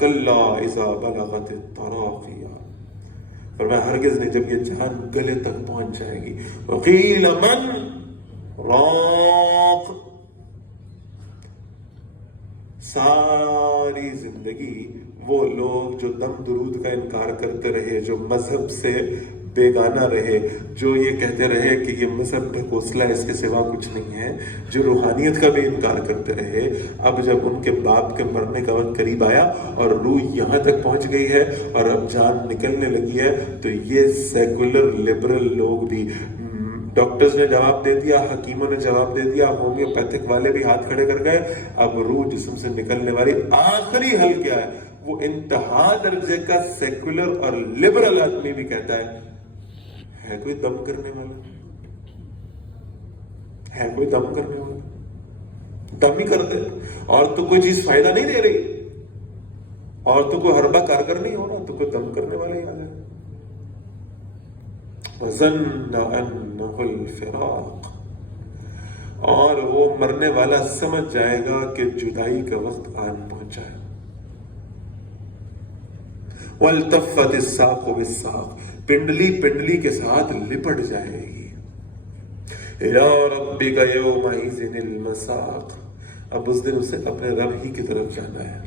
کلا اذا بلغت التراقی، فرمایا ہرگز نہیں جب یہ جان گلے تک پہنچ جائے گی. وقیل من راق، ساری زندگی وہ لوگ جو دم درود کا انکار کرتے رہے، جو مذہب سے بیگانہ رہے، جو یہ کہتے رہے کہ یہ مذہب ڈھکوسلا ہے، اس کے سوا کچھ نہیں ہے، جو روحانیت کا بھی انکار کرتے رہے، اب جب ان کے باپ کے مرنے کا وقت قریب آیا اور روح یہاں تک پہنچ گئی ہے اور اب جان نکلنے لگی ہے، تو یہ سیکولر لبرل لوگ بھی، ڈاکٹرز نے جواب دے دیا، حکیموں نے جواب دے دیا، ہومیوپیتھک والے بھی ہاتھ کھڑے کر گئے، اب روح جسم سے نکلنے والی آخری حل کیا ہے؟ وہ انتہا درجے کا سیکولر اور لبرل آدمی بھی کہتا ہے کوئی دم کرنے والا؟ ہے کوئی دم کرنے والا؟ دم ہی کر دے، اور تو کوئی چیز فائدہ نہیں دے رہی، اور تو کوئی حربہ کارگر نہیں ہو رہا، تو کوئی دم کرنے والا ہی آ جائے. وَظَنَّ أَنَّهُ الْفِرَاقُ، اور وہ مرنے والا سمجھ جائے گا کہ جدائی کا وقت آن پہنچا ہے. وَالْتَفَّتِ السَّاقُ بِالسَّاقِ، پنڈلی پنڈلی کے ساتھ لپٹ جائے گی. إِلَىٰ رَبِّكَ يَوْمَئِذٍ الْمَسَاقُ، اب اس دن اسے اپنے رب ہی کی طرف جانا ہے.